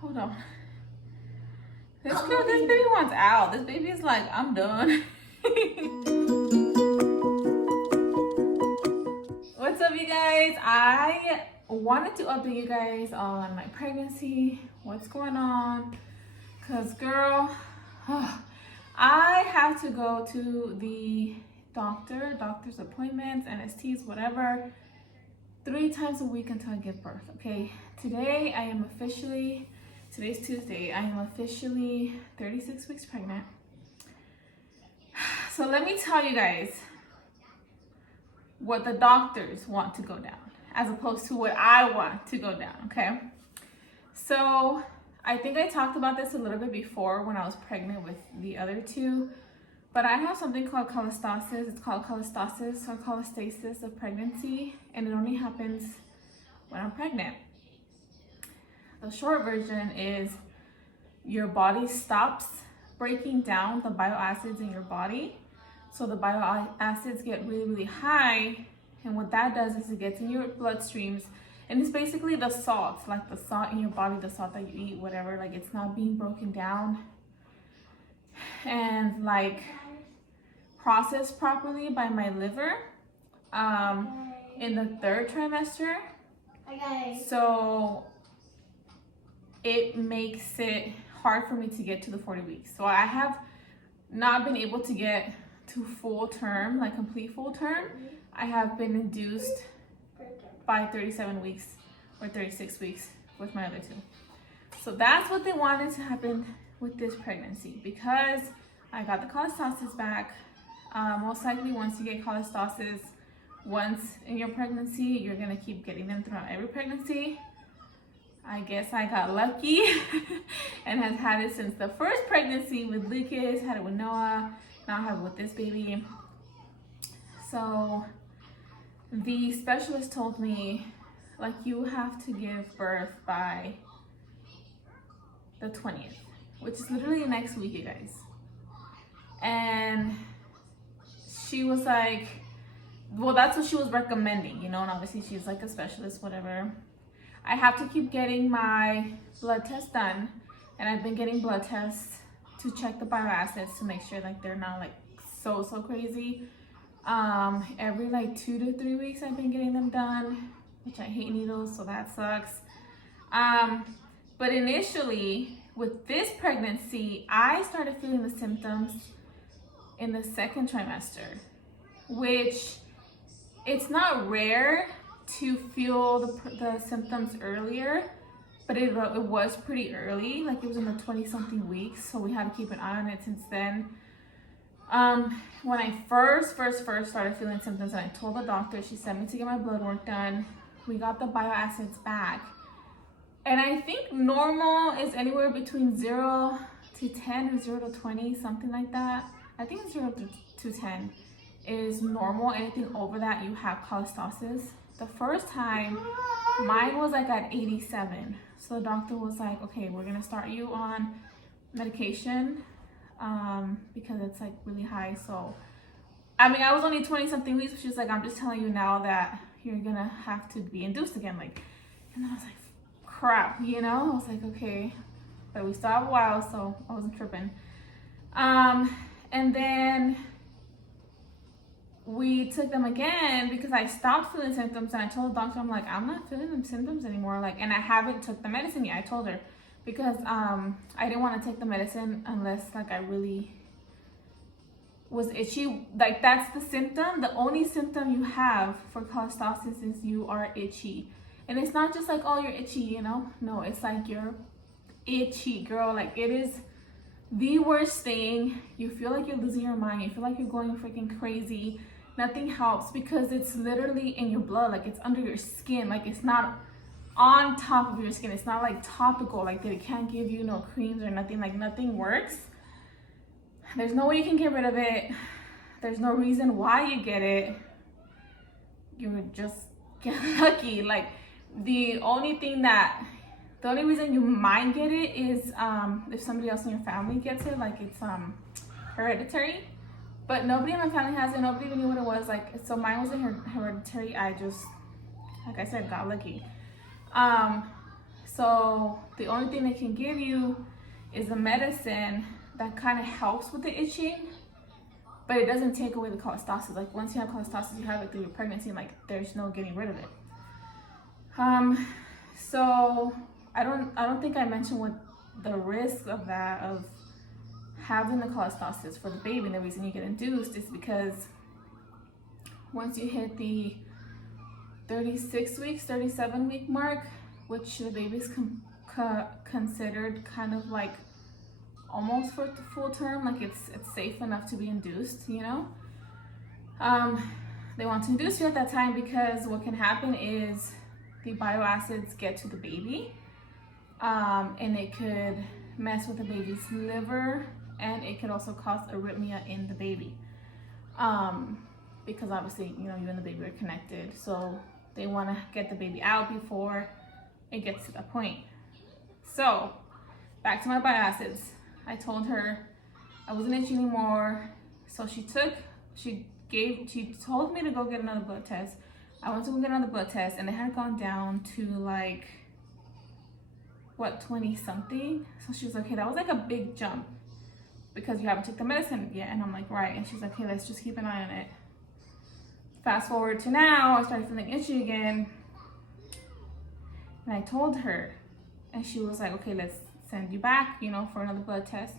Hold on. This baby wants out. This baby is like, I'm done. What's up, you guys? I wanted to update you guys on my pregnancy, what's going on, because girl, I have to go to the doctor's appointments, NSTs, whatever, 3 times a week until I give birth. Okay, today's Tuesday, I am officially 36 weeks pregnant. So let me tell you guys what the doctors want to go down as opposed to what I want to go down, okay? So I think I talked about this a little bit before when I was pregnant with the other two, but I have something called cholestasis. It's called cholestasis or cholestasis of pregnancy, and it only happens when I'm pregnant. The short version is your body stops breaking down the bile acids in your body. So the bile acids get really, really high, and what that does is it gets in your bloodstreams, and it's basically the salt, like the salt in your body, the salt that you eat, whatever, like it's not being broken down and like processed properly by my liver in the 3rd trimester. So it makes it hard for me to get to the 40 weeks. So I have not been able to get to full term, like complete full term. I have been induced by 37 weeks or 36 weeks with my other two. So that's what they wanted to happen with this pregnancy, because I got the cholestasis back. Most likely once you get cholestasis once in your pregnancy, you're gonna keep getting them throughout every pregnancy. I guess I got lucky and has had it since the first pregnancy with Lucas, had it with Noah, now I have it with this baby. So the specialist told me, like, you have to give birth by the 20th, which is literally next week, you guys. And she was like, well, that's what she was recommending, you know, and obviously she's like a specialist, whatever. I have to keep getting my blood test done, and I've been getting blood tests to check the bile acids to make sure like they're not like so crazy. Every like 2 to 3 weeks I've been getting them done, which I hate needles, so that sucks. But initially with this pregnancy, I started feeling the symptoms in the 2nd trimester, which it's not rare to feel the symptoms earlier, but it was pretty early, like it was in the 20-something weeks, so we had to keep an eye on it since then. When I first started feeling symptoms, and I told the doctor, she sent me to get my blood work done. We got the bile acids back, and I think normal is anywhere between 0 to 10 or 0 to 20, something like that. I think 0 to 10 is normal. Anything over that, you have cholestasis. The first time, mine was like at 87. So the doctor was like, okay, we're gonna start you on medication because it's like really high. So, I mean, I was only 20-something weeks, but she's like, I'm just telling you now that you're gonna have to be induced again. Like, and then I was like, crap, you know? I was like, okay, but we still have a while, so I wasn't tripping. And then we took them again because I stopped feeling symptoms, and I told the doctor, I'm like, I'm not feeling them symptoms anymore. Like, and I haven't took the medicine yet. I told her because I didn't want to take the medicine unless like I really was itchy. Like, that's the symptom. The only symptom you have for cholestasis is you are itchy. And it's not just like, oh, you're itchy, you know? No, it's like you're itchy, girl. Like, it is the worst thing. You feel like you're losing your mind. You feel like you're going freaking crazy. Nothing helps because it's literally in your blood. Like, it's under your skin. Like, it's not on top of your skin. It's not like topical. Like, they can't give you no creams or nothing. Like, nothing works. There's no way you can get rid of it. There's no reason why you get it. You would just get lucky. Like, the only reason you might get it is if somebody else in your family gets it, like it's hereditary. But nobody in my family has it. Nobody even knew what it was. Like, so mine wasn't hereditary. I just, like I said, got lucky. So the only thing they can give you is a medicine that kind of helps with the itching, but it doesn't take away the cholestasis. Like once you have cholestasis, you have it through your pregnancy, like there's no getting rid of it. So I don't think I mentioned what the risk of that, of having the cholestasis for the baby, and the reason you get induced is because once you hit the 36 weeks, 37 week mark, which the baby's considered kind of like almost for full term, like it's safe enough to be induced, you know. They want to induce you at that time because what can happen is the bioacids get to the baby, and it could mess with the baby's liver, and it could also cause arrhythmia in the baby, because obviously, you know, you and the baby are connected, so they want to get the baby out before it gets to that point. So back to my bioacids. I told her I wasn't itching anymore, so she told me to go get another blood test. I went to go get another blood test, and it had gone down to like, what, 20 something. So she was like, okay, that was like a big jump because you haven't taken the medicine yet. And I'm like, right. And she's like, okay, let's just keep an eye on it. Fast forward to now, I started feeling itchy again, and I told her, and she was like, okay, let's send you back, you know, for another blood test.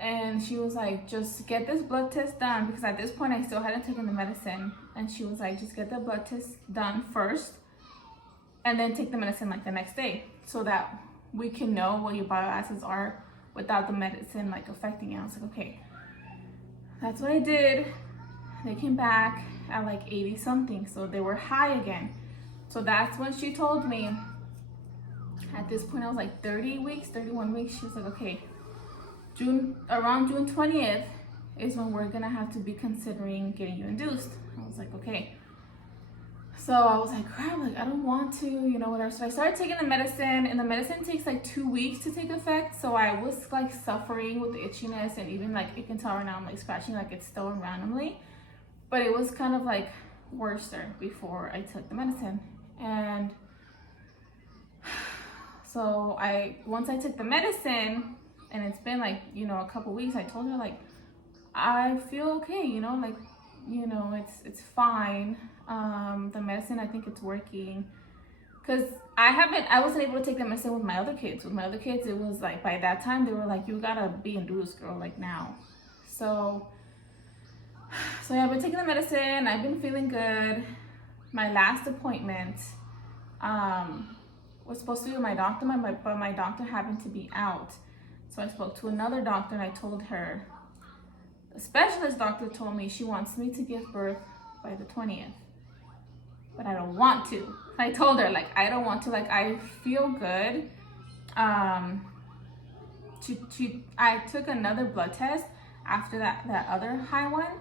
And she was like, just get this blood test done, because at this point I still hadn't taken the medicine. And she was like, just get the blood test done first and then take the medicine like the next day, so that we can know what your bioacids are without the medicine like affecting you. I was like, okay. That's what I did. They came back at like 80 something, so they were high again. So that's when she told me, at this point I was like 30 weeks, 31 weeks. She was like, okay, around June 20th is when we're gonna have to be considering getting you induced. I was like, okay. So I was like, crap, like I don't want to, you know, whatever. So I started taking the medicine, and the medicine takes like 2 weeks to take effect. So I was like suffering with the itchiness, and even like you can tell right now I'm like scratching, like it's still randomly, but it was kind of like worse before I took the medicine. And so once I took the medicine, and it's been like, you know, a couple weeks, I told her like, I feel okay, you know, like, you know, it's fine. The medicine, I think it's working, because I wasn't able to take the medicine with my other kids. With my other kids, it was like, by that time they were like, you gotta be induced, girl, like now. So yeah, I've been taking the medicine. I've been feeling good. My last appointment was supposed to be with my doctor, but my doctor happened to be out. So I spoke to another doctor, and I told her, the specialist doctor told me she wants me to give birth by the 20th, but I don't want to. I told her, like, I don't want to, like, I feel good. I took another blood test after that other high one,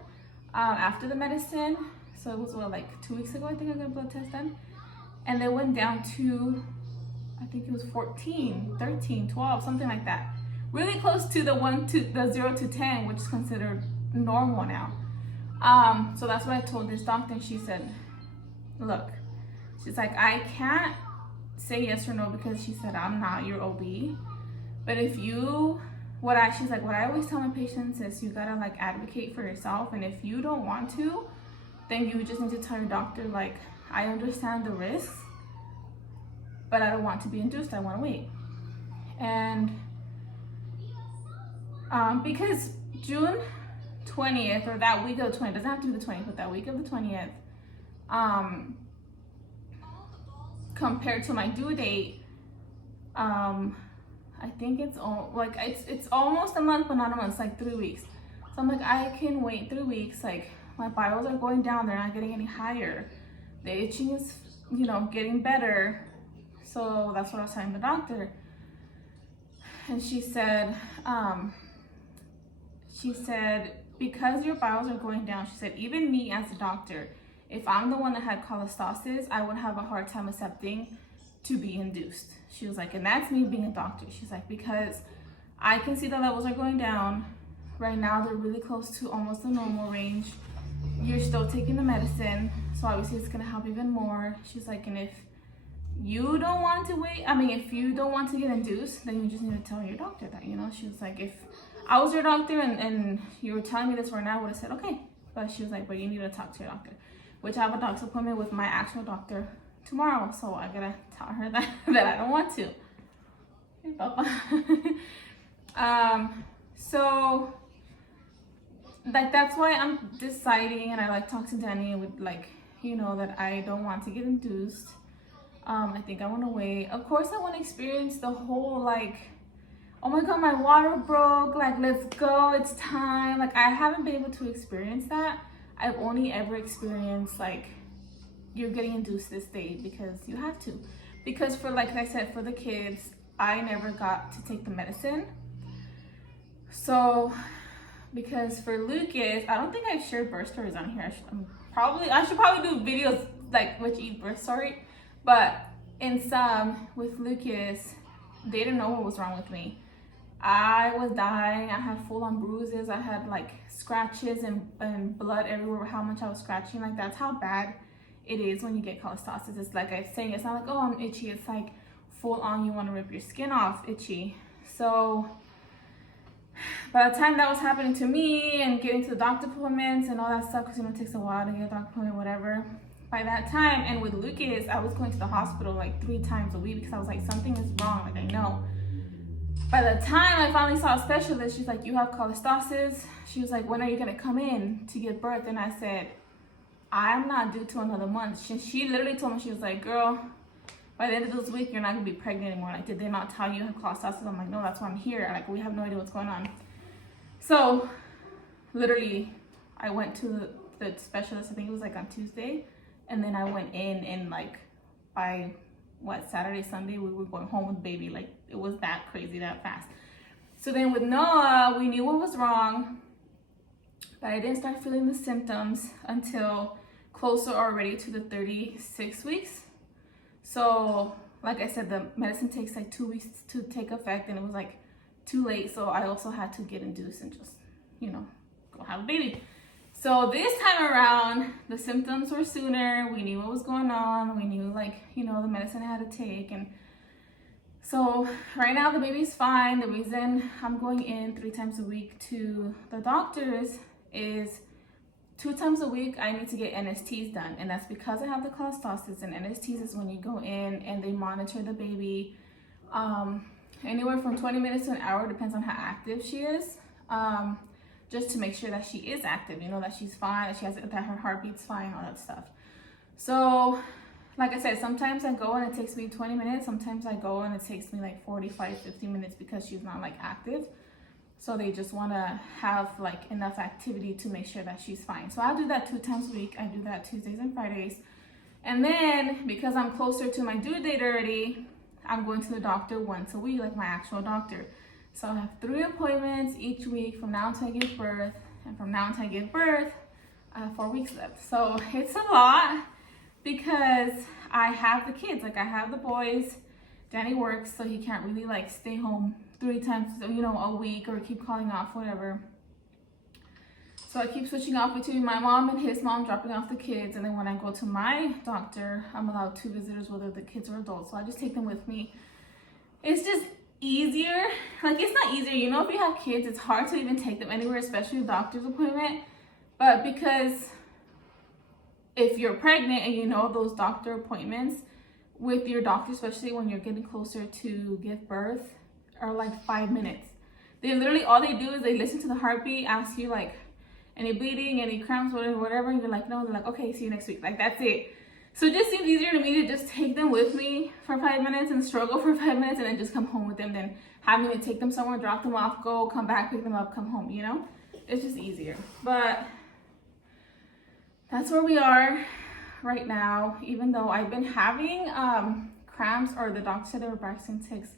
after the medicine. So it was what, like 2 weeks ago, I think I got a blood test done. And they went down to, I think it was 14, 13, 12, something like that. Really close to the 0 to 10, which is considered normal now. So that's what I told this doctor, and she said, look, she's like, I can't say yes or no, because she said, I'm not your OB. But if you, she's like, what I always tell my patients is you gotta like advocate for yourself. And if you don't want to, then you just need to tell your doctor, like, I understand the risks, but I don't want to be induced, I wanna wait. And because June 20th, or that week of the 20th, doesn't have to be the 20th, but that week of the 20th, compared to my due date, I think it's almost a month, but not a month. It's like 3 weeks. So I'm like, I can wait 3 weeks. Like, my bios are going down, they're not getting any higher. The itching is, you know, getting better. So that's what I was telling the doctor. And she said, because your bios are going down, she said, even me as a doctor, if I'm the one that had cholestasis, I would have a hard time accepting to be induced. She was like, and that's me being a doctor. She's like, because I can see the levels are going down. Right now, they're really close to almost the normal range. You're still taking the medicine, so obviously it's gonna help even more. She's like, and if you don't want to wait, I mean, if you don't want to get induced, then you just need to tell your doctor that, you know. She was like, if I was your doctor and you were telling me this right now, I would have said, okay. But she was like, but you need to talk to your doctor, which I have a doctor's appointment with my actual doctor tomorrow. So I gotta tell her that, that I don't want to. Hey, Papa. So like, that's why I'm deciding, and I like talk to Danny with like, you know, that I don't want to get induced. I think I want to wait. Of course, I want to experience the whole like, oh my god, my water broke, like let's go, it's time. Like, I haven't been able to experience that. I've only ever experienced like, you're getting induced this day because you have to. Because for, like I said, for the kids, I never got to take the medicine. So because for Lucas, I don't think I've shared birth stories on here. I should probably do videos like with each birth story. But in some, with Lucas, they didn't know what was wrong with me. I was dying. I had full-on bruises. I had like scratches and blood everywhere. How much I was scratching, like that's how bad it is when you get cholestasis. It's like I'm saying, it's not like, oh, I'm itchy. It's like full-on, you want to rip your skin off, itchy. So by the time that was happening to me and getting to the doctor appointments and all that stuff, because you know, it takes a while to get a doctor appointment, whatever. By that time, and with Lucas, I was going to the hospital like 3 times a week because I was like, something is wrong, like I know. By the time I finally saw a specialist, she's like, you have cholestasis. She was like, when are you gonna come in to give birth? And I said, I'm not due to another month. She literally told me, she was like, girl, by the end of this week, you're not gonna be pregnant anymore. Like, did they not tell you you have cholestasis? I'm like, no, that's why I'm here. Like, we have no idea what's going on. So literally, I went to the specialist, I think it was like on Tuesday. And then I went in and like by Saturday, Sunday, we were going home with baby. Like, it was that crazy, that fast. So then with Noah, we knew what was wrong, but I didn't start feeling the symptoms until closer already to the 36 weeks. So like I said, the medicine takes like 2 weeks to take effect, and it was like too late. So I also had to get induced and just, you know, go have a baby. So this time around, the symptoms were sooner. We knew what was going on. We knew, like, you know, the medicine I had to take. And so right now the baby's fine. The reason I'm going in 3 times a week to the doctors is 2 times a week I need to get NSTs done. And that's because I have the cholestasis. And NSTs is when you go in and they monitor the baby anywhere from 20 minutes to an hour, depends on how active she is. Just to make sure that she is active, you know, that she's fine, that her heartbeat's fine, all that stuff. So, like I said, sometimes I go and it takes me 20 minutes. Sometimes I go and it takes me like 45, 50 minutes because she's not like active. So they just want to have like enough activity to make sure that she's fine. So I'll do that 2 times a week. I do that Tuesdays and Fridays. And then because I'm closer to my due date already, I'm going to the doctor once a week, like my actual doctor. So I have 3 appointments each week from now until I give birth. And from now until I give birth, I have 4 weeks left. So it's a lot because I have the kids. Like, I have the boys. Danny works, so he can't really like stay home 3 times, you know, a week or keep calling off, whatever. So I keep switching off between my mom and his mom, dropping off the kids. And then when I go to my doctor, I'm allowed 2 visitors, whether the kids or adults. So I just take them with me. It's just easier. Like, it's not easier, you know, if you have kids, it's hard to even take them anywhere, especially a doctor's appointment. But because if you're pregnant and you know those doctor appointments with your doctor, especially when you're getting closer to give birth, are like 5 minutes. They literally, all they do is they listen to the heartbeat, ask you like any bleeding, any cramps, whatever, and you're like, no. They're like, okay, see you next week. Like, that's it. So it just seems easier to me to just take them with me for 5 minutes and struggle for 5 minutes and then just come home with them than having to take them somewhere, drop them off, go, come back, pick them up, come home, you know? It's just easier. But that's where we are right now, even though I've been having cramps, or the doctor said they were Braxton ticks,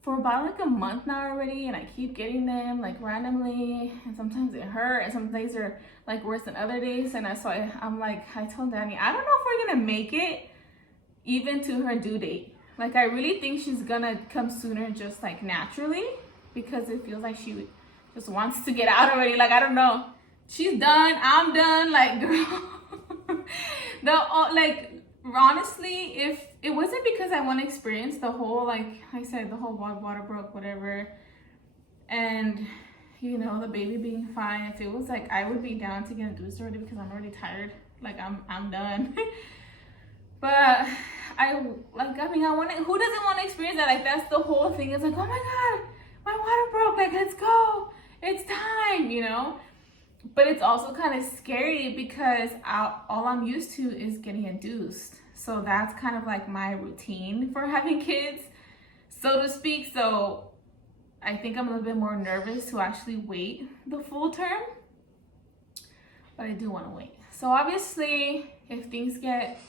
for about like a month now already, and I keep getting them like randomly, and sometimes it hurt, and some days are like worse than other days. And I'm like, I told Danny, I don't know if we're gonna make it even to her due date. Like, I really think she's gonna come sooner, just like naturally, because it feels like she just wants to get out already. Like, I don't know, she's done, I'm done, like, girl. Like, honestly, if it wasn't because I want to experience the whole, like I said, the whole water broke, whatever, and you know, the baby being fine, if it was like, I would be down to get induced already because I'm already tired. Like I'm done. But I mean, I want to, who doesn't want to experience that? Like, that's the whole thing. It's like, oh my God, my water broke. Like, let's go. It's time, you know? But it's also kind of scary because all I'm used to is getting induced. So that's kind of like my routine for having kids, so to speak. So I think I'm a little bit more nervous to actually wait the full term, but I do want to wait. So obviously, if things get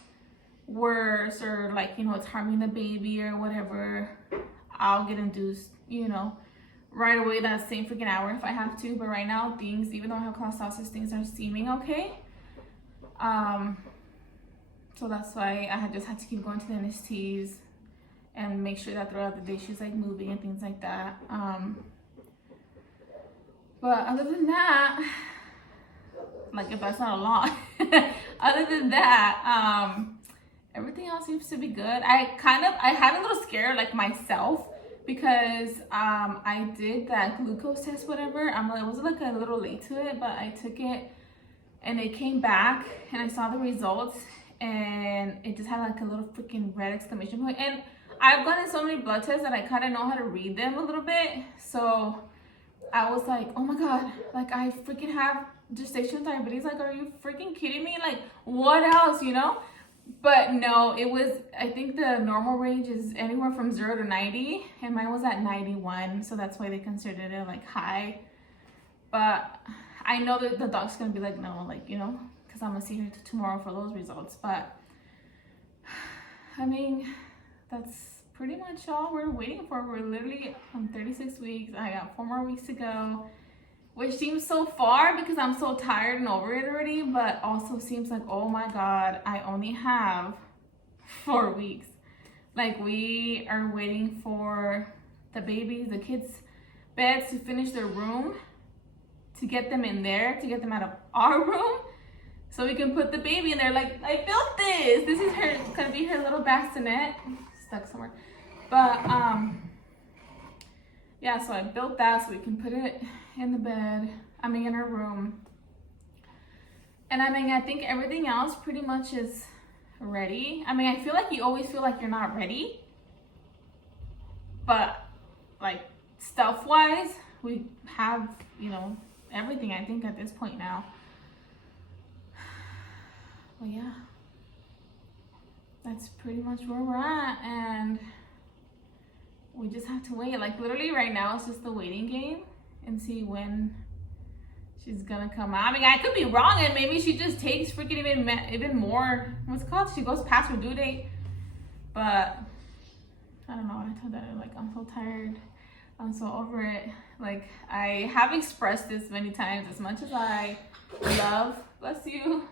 worse or like, you know, it's harming the baby or whatever, I'll get induced, you know, right away that same freaking hour if I have to. But right now, things, even though I have cholestasis, things are seeming okay. So that's why I just had to keep going to the NSTs and make sure that throughout the day she's like moving and things like that. But other than that, like, if that's not a lot, other than that, everything else seems to be good. I had a little scare, like, myself, because I did that glucose test, whatever. I was like a little late to it, but I took it and it came back and I saw the results and it just had like a little freaking red exclamation point. And I've gotten so many blood tests that I kind of know how to read them a little bit. So I was like, oh my God, like, I freaking have gestational diabetes. Like, are you freaking kidding me? Like, what else, you know? But no, it was, I think the normal range is anywhere from 0 to 90, and mine was at 91, so that's why they considered it like high. But I know that the doc's gonna be like, no, like, you know, because I'm gonna see her tomorrow for those results. But I mean, that's pretty much all we're waiting for. We're literally on 36 weeks. I got 4 more weeks to go, which seems so far because I'm so tired and over it already, but also seems like, oh my God, I only have 4 weeks. Like, we are waiting for the babies, the kids' beds to finish their room, to get them in there, to get them out of our room, so we can put the baby in there. Like, I built this. This is her, gonna be her little bassinet, stuck somewhere. But, yeah, so I built that so we can put it in the bed, in her room. And I think everything else pretty much is ready. I feel like you always feel like you're not ready, but like stuff-wise, we have, you know, everything, I think, at this point now. Well, yeah, that's pretty much where we're at, and we just have to wait. Like, literally right now, it's just the waiting game and see when she's gonna come out. I could be wrong, and maybe she just takes freaking even more, what's it called? She goes past her due date. But I don't know what I told her. Like, I'm so tired. I'm so over it. Like, I have expressed this many times. As much as I love, bless you,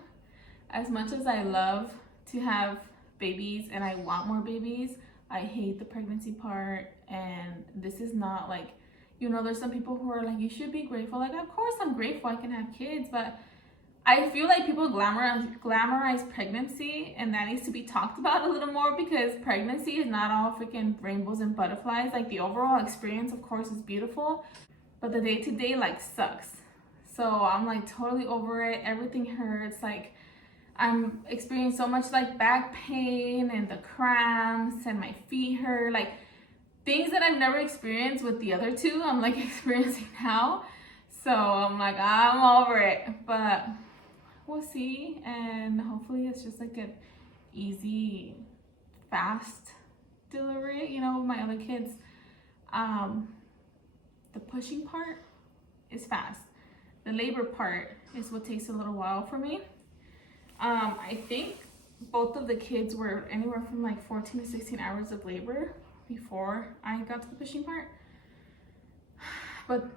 as much as I love to have babies and I want more babies, I hate the pregnancy part. And this is not like, you know, there's some people who are like, you should be grateful. Like, of course I'm grateful I can have kids, but I feel like people glamorize pregnancy, and that needs to be talked about a little more, because pregnancy is not all freaking rainbows and butterflies. Like, the overall experience, of course, is beautiful, but the day-to-day, like, sucks. So I'm like totally over it. Everything hurts. Like, I'm experiencing so much like back pain and the cramps, and my feet hurt. Like, things that I've never experienced with the other two, I'm like experiencing now. So I'm like, I'm over it, but we'll see. And hopefully it's just like an easy, fast delivery, you know, with my other kids. The pushing part is fast. The labor part is what takes a little while for me. I think both of the kids were anywhere from like 14 to 16 hours of labor before I got to the pushing part. But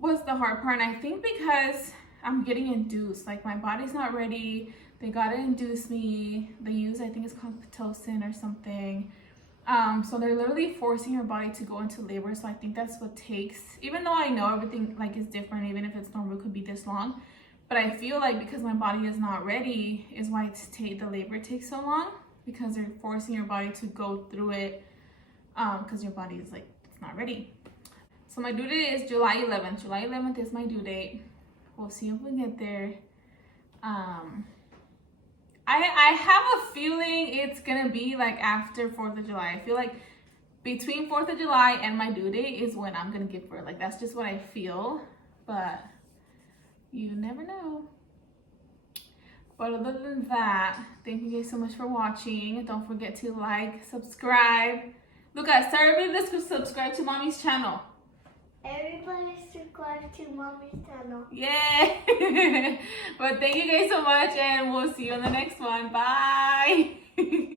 was the hard part. And I think because I'm getting induced, like, my body's not ready. They gotta induce me. They use, I think it's called Pitocin or something. So they're literally forcing your body to go into labor. So I think that's what takes, even though I know everything like is different, even if it's normal, it could be this long. But I feel like because my body is not ready is why the labor takes so long, because they're forcing your body to go through it because your body is like, it's not ready. So my due date is July 11th. July 11th is my due date. We'll see if we get there. I have a feeling it's gonna be like after 4th of July. I feel like between 4th of July and my due date is when I'm gonna give birth. Like, that's just what I feel, but you never know. But other than that, thank you guys so much for watching. Don't forget to like, subscribe. Look, guys, tell everybody to subscribe to Mommy's channel. Everybody subscribe to Mommy's channel. Yay! But thank you guys so much, and we'll see you on the next one. Bye!